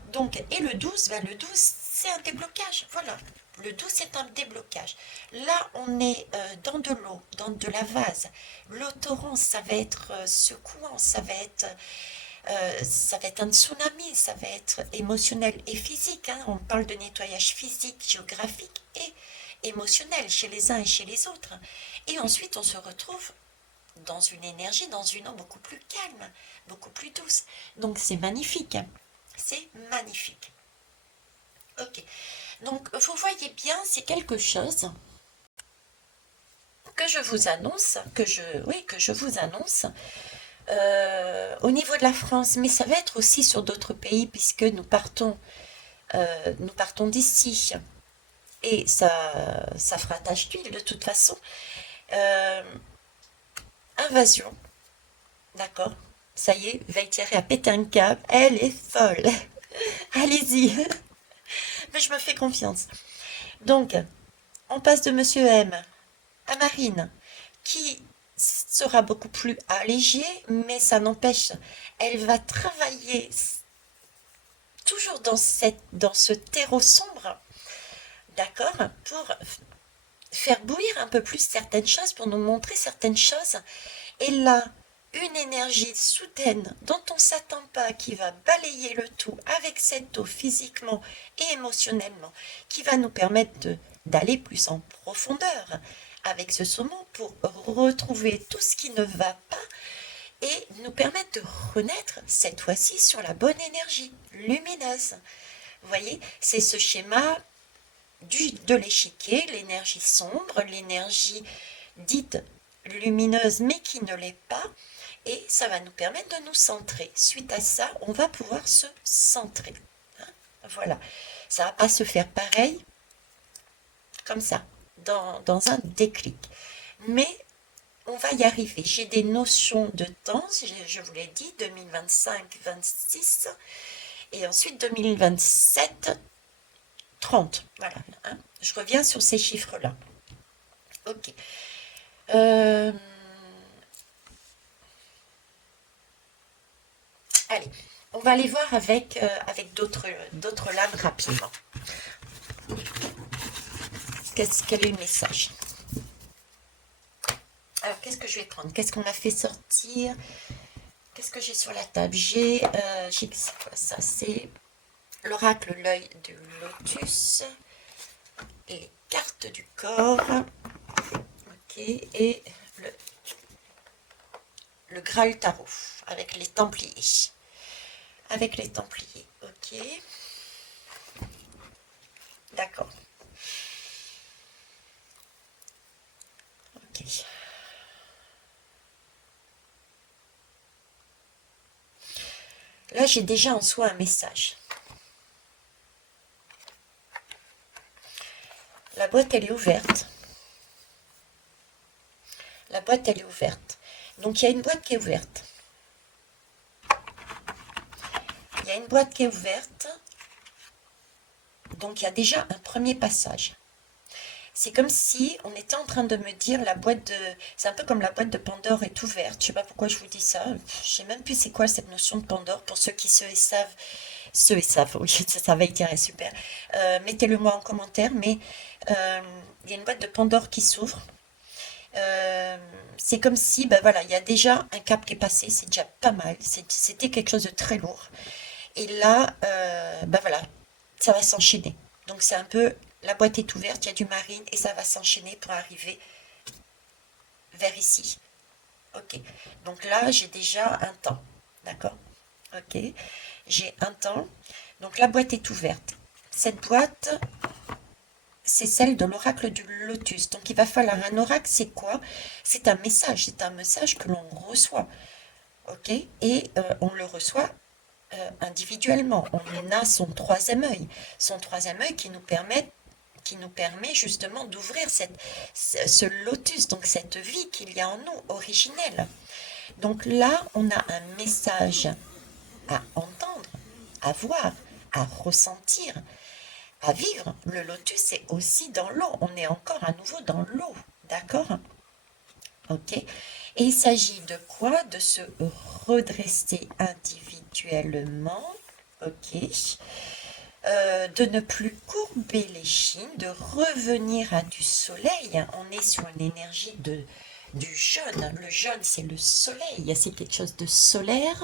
Donc, et le 12, ben le 12, c'est un déblocage. Voilà. Le 12, c'est un déblocage. Là, on est dans de l'eau, dans de la vase. L'eau torrent, ça va être secouant, ça va être un tsunami, ça va être émotionnel et physique, hein. On parle de nettoyage physique, géographique et émotionnel chez les uns et chez les autres. Et ensuite, on se retrouve dans une énergie, dans une eau beaucoup plus calme, beaucoup plus douce. Donc c'est magnifique. C'est magnifique. Ok. Donc vous voyez bien, c'est quelque chose que je vous annonce, que je vous annonce au niveau de la France, mais ça va être aussi sur d'autres pays puisque nous partons d'ici et ça fera tache d'huile de toute façon. Euh, Invasion, d'accord. Ça y est, Valtieri a pété un câble, elle est folle. Allez-y, mais je me fais confiance. Donc, on passe de Monsieur M à Marine, qui sera beaucoup plus allégée, mais ça n'empêche, elle va travailler toujours dans ce terreau sombre, d'accord, pour faire bouillir un peu plus certaines choses, pour nous montrer certaines choses. Et là, une énergie soudaine dont on ne s'attend pas, qui va balayer le tout avec cette eau physiquement et émotionnellement, qui va nous permettre d'aller plus en profondeur avec ce saumon pour retrouver tout ce qui ne va pas et nous permettre de renaître cette fois-ci sur la bonne énergie lumineuse. Vous voyez, c'est ce schéma de l'échiquier, l'énergie sombre, l'énergie dite lumineuse mais qui ne l'est pas, et ça va nous permettre de nous centrer. Suite à ça, on va pouvoir se centrer. Hein. Voilà, ça va pas se faire pareil comme ça, dans un déclic. Mais on va y arriver. J'ai des notions de temps, je vous l'ai dit, 2025-26, et ensuite 2027, 30, voilà. Hein. Je reviens sur ces chiffres-là. Ok. Euh, allez, on va aller voir avec d'autres lames rapidement. Quel est le message? Alors, qu'est-ce que je vais prendre? Qu'est-ce qu'on a fait sortir? Qu'est-ce que j'ai sur la table? C'est quoi ça? C'est l'oracle, l'œil du lotus, les cartes du corps, ok, et le Graal Tarot avec les Templiers. Avec les Templiers, ok. D'accord. Ok. Là, j'ai déjà en soi un message. La boîte, elle est ouverte. La boîte, elle est ouverte. Donc, il y a une boîte qui est ouverte. Il y a une boîte qui est ouverte. Donc, il y a déjà un premier passage. C'est comme si on était en train de me dire c'est un peu comme la boîte de Pandore est ouverte. Je sais pas pourquoi je vous dis ça. Je sais même plus c'est quoi cette notion de Pandore. Pour ceux qui ceux et savent, oui, ça va être super. Mettez-le moi en commentaire, mais il y a une boîte de Pandore qui s'ouvre. C'est comme si, ben voilà, il y a déjà un cap qui est passé, c'est déjà pas mal. C'était quelque chose de très lourd. Et là, ben voilà, ça va s'enchaîner. Donc c'est un peu, la boîte est ouverte, il y a du marine et ça va s'enchaîner pour arriver vers ici. Ok. Donc là, j'ai déjà un temps. D'accord? Ok. J'ai un temps. Donc la boîte est ouverte. Cette boîte, c'est celle de l'oracle du lotus. Donc il va falloir un oracle, c'est quoi? C'est un message que l'on reçoit. Ok? Et on le reçoit individuellement. On a son troisième œil qui nous permet justement d'ouvrir ce lotus, donc cette vie qu'il y a en nous, originelle. Donc là, on a un message à entendre, à voir, à ressentir, à vivre. Le lotus est aussi dans l'eau. On est encore à nouveau dans l'eau. D'accord? Ok. Et il s'agit de quoi? De se redresser individuellement. Ok. De ne plus courber les chines, de revenir à du soleil. On est sur une énergie du jaune. Le jaune, c'est le soleil. C'est quelque chose de solaire.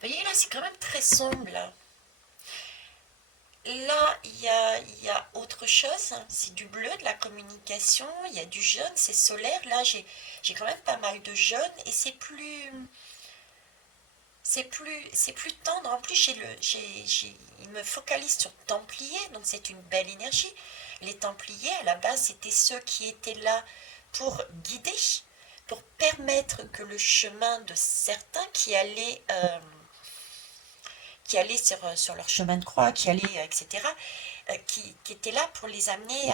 Vous voyez, là, c'est quand même très sombre, là. Là, il y a autre chose, c'est du bleu, de la communication, il y a du jaune, c'est solaire. Là, j'ai quand même pas mal de jaune et c'est plus tendre. En plus, il me focalise sur Templier, donc c'est une belle énergie. Les Templiers, à la base, c'était ceux qui étaient là pour guider, pour permettre que le chemin de certains qui allaient sur leur chemin de croix, qui allaient, etc., qui étaient là pour les amener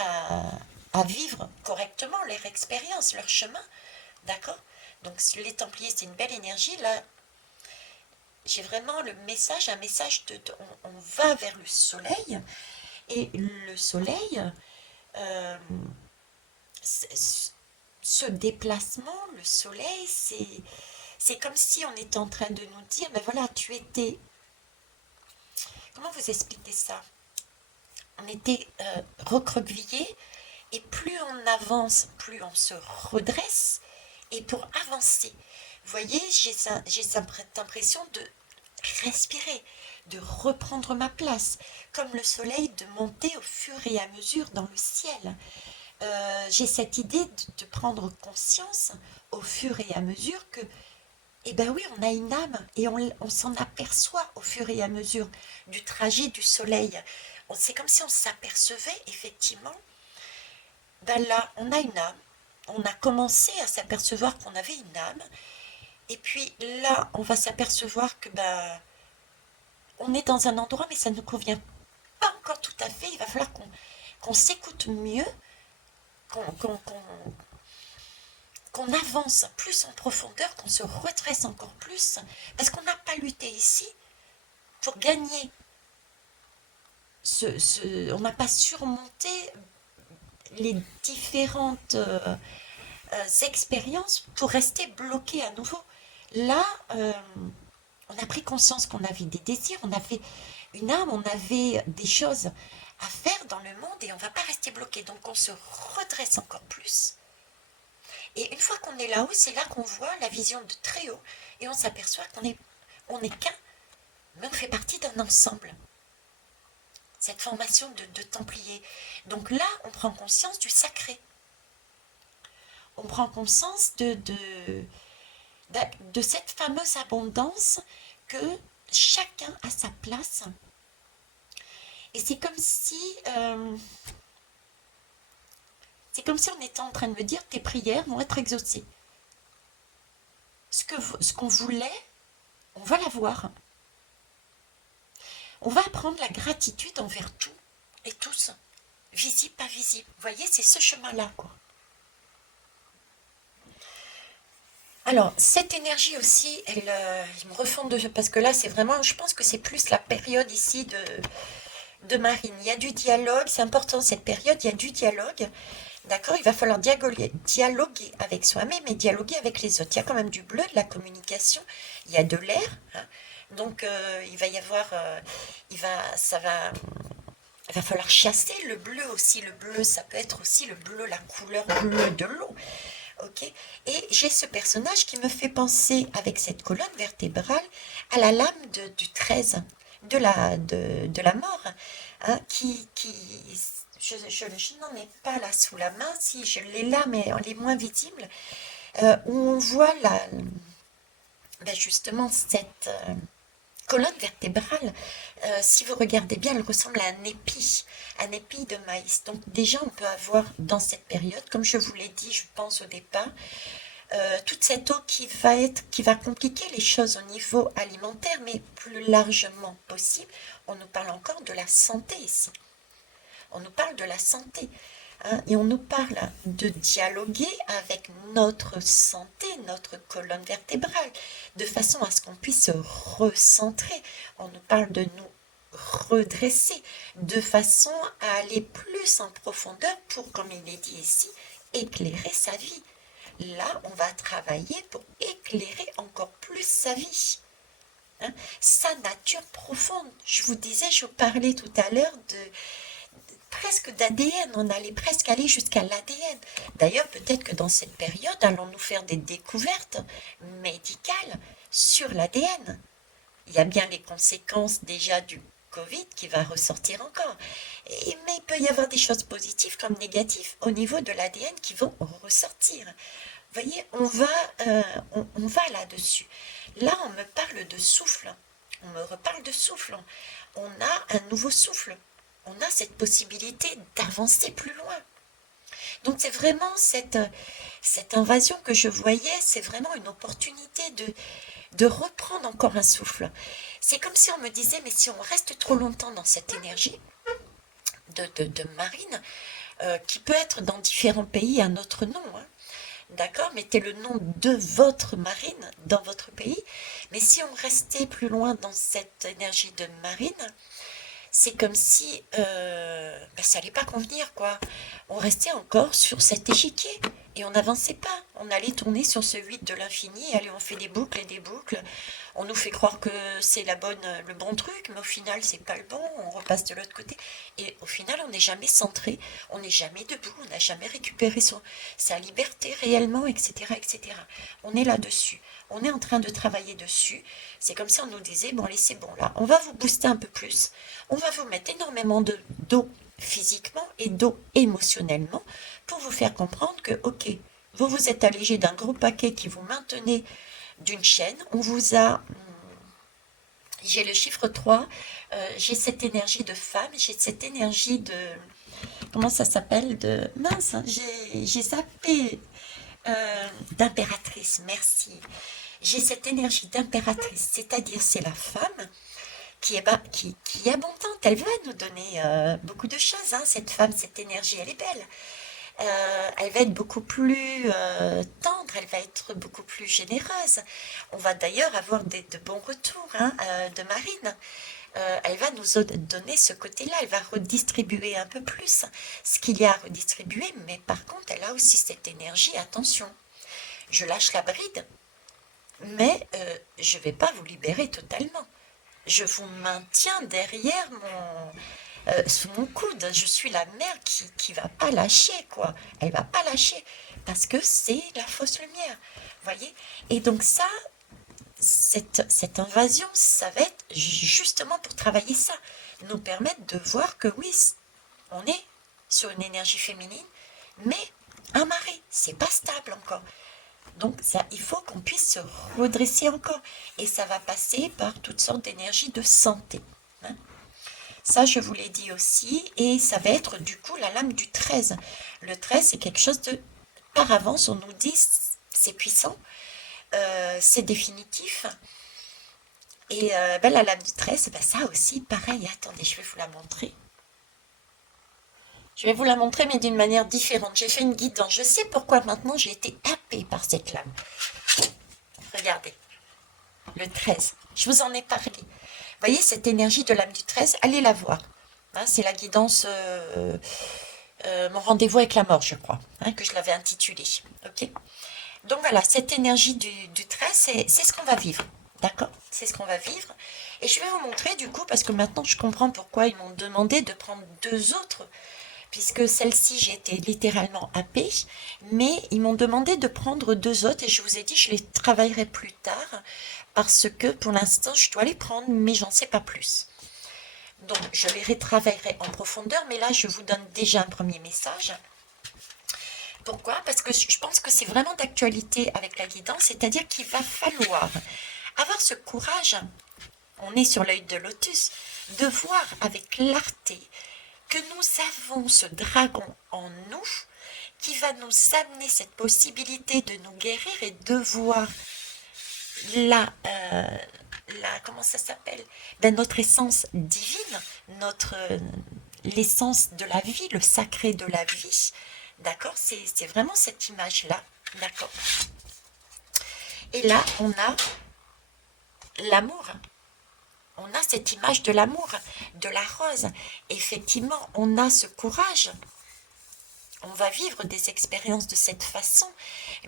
à vivre correctement leur expérience, leur chemin. D'accord? Donc les Templiers, c'est une belle énergie. Là, j'ai vraiment un message on va vers le soleil. Et le soleil, euh, ce déplacement, le soleil, c'est comme si on était en train de nous dire, mais voilà, tu étais... Comment vous expliquer ça? On était recroquevillés et plus on avance, plus on se redresse. Et pour avancer, vous voyez, j'ai cette impression de respirer, de reprendre ma place, comme le soleil de monter au fur et à mesure dans le ciel. J'ai cette idée de prendre conscience au fur et à mesure que, eh ben oui, on a une âme et on s'en aperçoit au fur et à mesure du trajet du soleil. C'est comme si on s'apercevait effectivement, ben là, on a une âme. On a commencé à s'apercevoir qu'on avait une âme. Et puis là, on va s'apercevoir que ben, on est dans un endroit, mais ça ne nous convient pas encore tout à fait. Il va falloir qu'on s'écoute mieux, qu'on qu'on- qu'on- qu'on avance plus en profondeur, qu'on se redresse encore plus, parce qu'on n'a pas lutté ici pour gagner on n'a pas surmonté les différentes expériences pour rester bloqué à nouveau. Là, on a pris conscience qu'on avait des désirs, on avait une âme, on avait des choses à faire dans le monde et on ne va pas rester bloqué. Donc on se redresse encore plus. Et une fois qu'on est là-haut, c'est là qu'on voit la vision de très haut et on s'aperçoit on est qu'un, mais on fait partie d'un ensemble. Cette formation de Templier. Donc là, on prend conscience du sacré. On prend conscience de cette fameuse abondance que chacun a sa place. Et c'est comme si on était en train de me dire tes prières vont être exaucées. Ce qu'on voulait, on va l'avoir. On va apprendre la gratitude envers tout et tous, visible, pas visible. Vous voyez, c'est ce chemin-là, quoi. Alors, cette énergie aussi, elle me refond parce que là, c'est vraiment, je pense que c'est plus la période ici de Marine. Il y a du dialogue, c'est important cette période, il y a du dialogue. D'accord, il va falloir dialoguer avec soi-même et dialoguer avec les autres. Il y a quand même du bleu, de la communication, il y a de l'air, hein. Donc il va y avoir, il va falloir chasser le bleu aussi. Le bleu, ça peut être aussi le bleu, la couleur bleue de l'eau. Ok. Et j'ai ce personnage qui me fait penser, avec cette colonne vertébrale, à la lame du 13, de la mort, hein, je n'en ai pas là sous la main, si je l'ai là, mais elle est moins visible, où on voit justement cette colonne vertébrale. Si vous regardez bien, elle ressemble à un épi de maïs. Donc déjà, on peut avoir dans cette période, comme je vous l'ai dit, je pense au départ, toute cette eau qui va compliquer les choses au niveau alimentaire, mais plus largement possible. On nous parle encore de la santé ici. On nous parle de la santé. Hein, et on nous parle de dialoguer avec notre santé, notre colonne vertébrale, de façon à ce qu'on puisse se recentrer. On nous parle de nous redresser, de façon à aller plus en profondeur pour, comme il est dit ici, éclairer sa vie. Là, on va travailler pour éclairer encore plus sa vie. Hein, sa nature profonde. Je vous parlais tout à l'heure presque d'ADN, on allait presque aller jusqu'à l'ADN. D'ailleurs, peut-être que dans cette période, allons-nous faire des découvertes médicales sur l'ADN. Il y a bien les conséquences déjà du Covid qui va ressortir encore. Mais il peut y avoir des choses positives comme négatives au niveau de l'ADN qui vont ressortir. Vous voyez, on va là-dessus. Là, on me parle de souffle. On me reparle de souffle. On a un nouveau souffle. On a cette possibilité d'avancer plus loin. Donc c'est vraiment cette invasion que je voyais, c'est vraiment une opportunité de reprendre encore un souffle. C'est comme si on me disait, mais si on reste trop longtemps dans cette énergie de marine, qui peut être dans différents pays un autre nom, hein, d'accord, mettez le nom de votre marine dans votre pays, mais si on restait plus loin dans cette énergie de marine, c'est comme si ça n'allait pas convenir, quoi. On restait encore sur cet échiquier et on n'avançait pas. On allait tourner sur ce 8 de l'infini, allez, on fait des boucles et des boucles. On nous fait croire que c'est le bon truc, mais au final, c'est pas le bon. On repasse de l'autre côté. Et au final, on n'est jamais centré, on n'est jamais debout, on n'a jamais récupéré sa liberté réellement, etc., etc. On est là-dessus. On est en train de travailler dessus. C'est comme si on nous disait, bon, allez, c'est bon, là, on va vous booster un peu plus. On va vous mettre énormément d'eau physiquement et d'eau émotionnellement pour vous faire comprendre que, ok, vous vous êtes allégé d'un gros paquet qui vous maintenait d'une chaîne. On vous a... J'ai le chiffre 3, j'ai cette énergie de femme, j'ai cette énergie de... Comment ça s'appelle de... Mince, hein, j'ai zappé d'impératrice, merci. J'ai cette énergie d'impératrice, c'est-à-dire c'est la femme qui est abondante, elle va nous donner beaucoup de choses, hein, cette femme, cette énergie, elle est belle. Elle va être beaucoup plus tendre, elle va être beaucoup plus généreuse. On va d'ailleurs avoir de bons retours, hein, de Marine. elle va nous donner ce côté-là, elle va redistribuer un peu plus ce qu'il y a à redistribuer, mais par contre, elle a aussi cette énergie, attention, je lâche la bride, mais je ne vais pas vous libérer totalement. Je vous maintiens derrière sous mon coude. Je suis la mère qui va pas lâcher, quoi. Elle va pas lâcher parce que c'est la fausse lumière, voyez. Et donc ça, cette invasion, ça va être justement pour travailler ça, nous permettre de voir que oui, on est sur une énergie féminine, mais amarré, c'est pas stable encore. Donc ça, il faut qu'on puisse se redresser encore. Et ça va passer par toutes sortes d'énergies de santé. Hein. Ça, je vous l'ai dit aussi. Et ça va être du coup la lame du 13. Le 13, c'est quelque chose de... Par avance, on nous dit, c'est puissant, c'est définitif. Et la lame du 13, ça aussi, pareil. Attendez, je vais vous la montrer. Je vais vous la montrer, mais d'une manière différente. J'ai fait une guidance. Je sais pourquoi maintenant j'ai été happée par cette lame. Regardez, le 13. Je vous en ai parlé. Vous voyez cette énergie de lame du 13, allez la voir. Hein, c'est la guidance, mon rendez-vous avec la mort, je crois, hein, que je l'avais intitulée. Ok. Donc voilà, cette énergie du 13, c'est ce qu'on va vivre. D'accord? C'est ce qu'on va vivre. Et je vais vous montrer du coup, parce que maintenant je comprends pourquoi ils m'ont demandé de prendre 2 autres, puisque celle-ci, j'ai été littéralement happée, mais ils m'ont demandé de prendre 2 autres, et je vous ai dit, je les travaillerai plus tard, parce que pour l'instant, je dois les prendre, mais j'en sais pas plus. Donc, je les retravaillerai en profondeur, mais là, je vous donne déjà un premier message. Pourquoi? Parce que je pense que c'est vraiment d'actualité avec la guidance, c'est-à-dire qu'il va falloir avoir ce courage, on est sur l'œil de lotus, de voir avec clarté que nous avons ce dragon en nous qui va nous amener cette possibilité de nous guérir et de voir comment ça s'appelle, notre essence divine, l'essence de la vie, le sacré de la vie. D'accord? C'est vraiment cette image-là. D'accord? Et là, on a l'amour. On a cette image de l'amour, de la rose. Effectivement, on a ce courage. On va vivre des expériences de cette façon,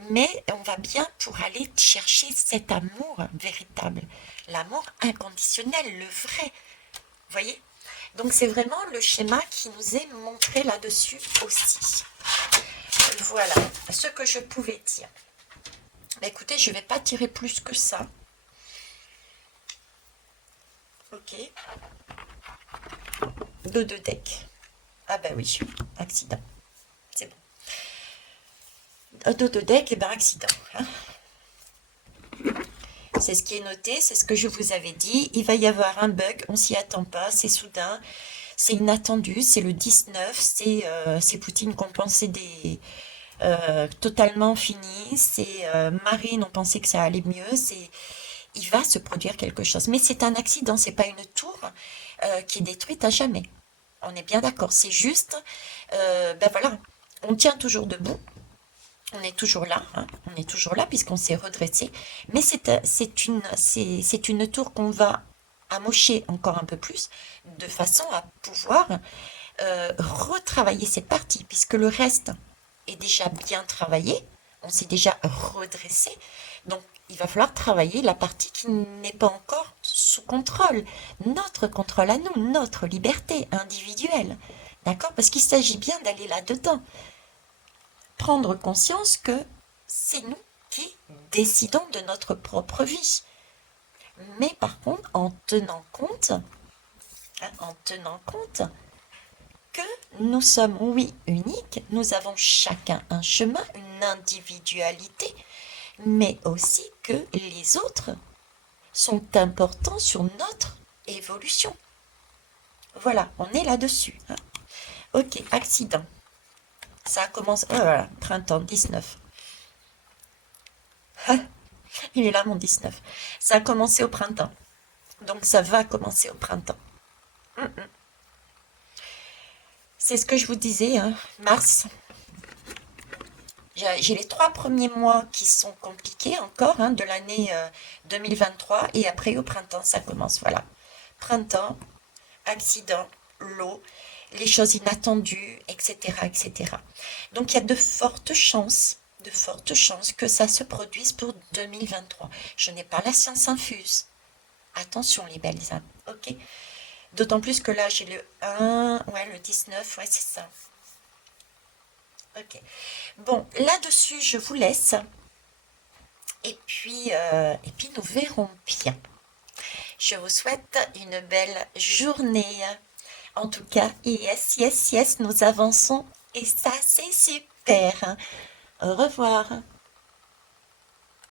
mais on va bien pour aller chercher cet amour véritable, l'amour inconditionnel, le vrai. Vous voyez? Donc c'est vraiment le schéma qui nous est montré là-dessus aussi. Voilà ce que je pouvais dire. Écoutez, je ne vais pas tirer plus que ça. Ok. De deck. Ah ben oui, accident. C'est bon. De deck, et ben accident. Hein. C'est ce qui est noté, c'est ce que je vous avais dit. Il va y avoir un bug, on s'y attend pas, c'est soudain, c'est inattendu, c'est le 19, c'est Poutine qu'on pensait totalement fini, c'est Marine, on pensait que ça allait mieux, il va se produire quelque chose. Mais c'est un accident, c'est pas une tour qui est détruite à jamais. On est bien d'accord, c'est juste, voilà, on tient toujours debout. On est toujours là, hein, on est toujours là puisqu'on s'est redressé, mais c'est une tour qu'on va amocher encore un peu plus, de façon à pouvoir retravailler cette partie, puisque le reste est déjà bien travaillé, on s'est déjà redressé, donc il va falloir travailler la partie qui n'est pas encore sous contrôle, notre contrôle à nous, notre liberté individuelle, d'accord? Parce qu'il s'agit bien d'aller là-dedans. Prendre conscience que c'est nous qui décidons de notre propre vie. Mais par contre, en tenant compte que nous sommes, oui, uniques, nous avons chacun un chemin, une individualité, mais aussi que les autres sont importants sur notre évolution. Voilà, on est là-dessus. Hein. Ok, accident. Ça commence, oh voilà, printemps, 19. Il est là mon 19. Ça a commencé au printemps. Donc ça va commencer au printemps. C'est ce que je vous disais, hein, mars. J'ai les 3 premiers mois qui sont compliqués encore, hein, de l'année 2023. Et après au printemps, ça commence, voilà. printemps, accident, l'eau, les choses inattendues, etc., etc. Donc il y a de fortes chances que ça se produise pour 2023. Je n'ai pas la science infuse. Attention les belles âmes, ok? D'autant plus que là j'ai le 1, ouais le 19, ouais c'est ça. Ok. Bon, là-dessus je vous laisse et puis nous verrons bien. Je vous souhaite une belle journée. En tout cas, yes, yes, yes, nous avançons et ça c'est super. Au revoir.